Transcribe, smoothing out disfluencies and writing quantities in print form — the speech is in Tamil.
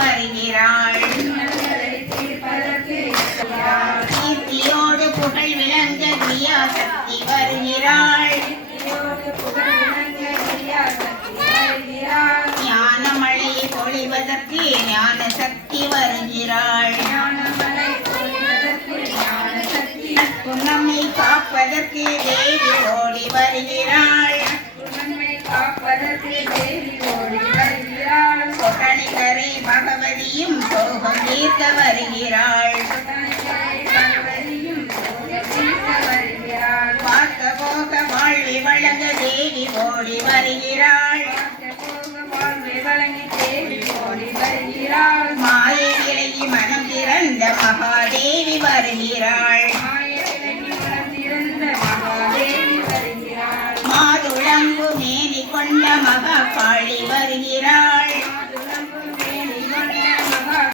வருகிறாள். கீர்த்தியோடு புகழ் விளங்க கிரியாசக்தி வருகிறாள். ஞானமழை பொழிவதற்கு ஞான சக்தி வருகிறாள். நம்மை காப்பதற்கு தேவி ஓடி வருகிறாள். கொட்டணிகரை பகவதியும் சோகம் தீர்க்க வருகிறாள். பார்க்க போக வாழ்வை வழங்க தேவி ஓடி வருகிறாள். மாயை விலகி மனம் திறந்த மகாதேவி வருகிறாள். மாதுளம்பு மேனி கொண்ட மகாகாளி வருகிறாள்.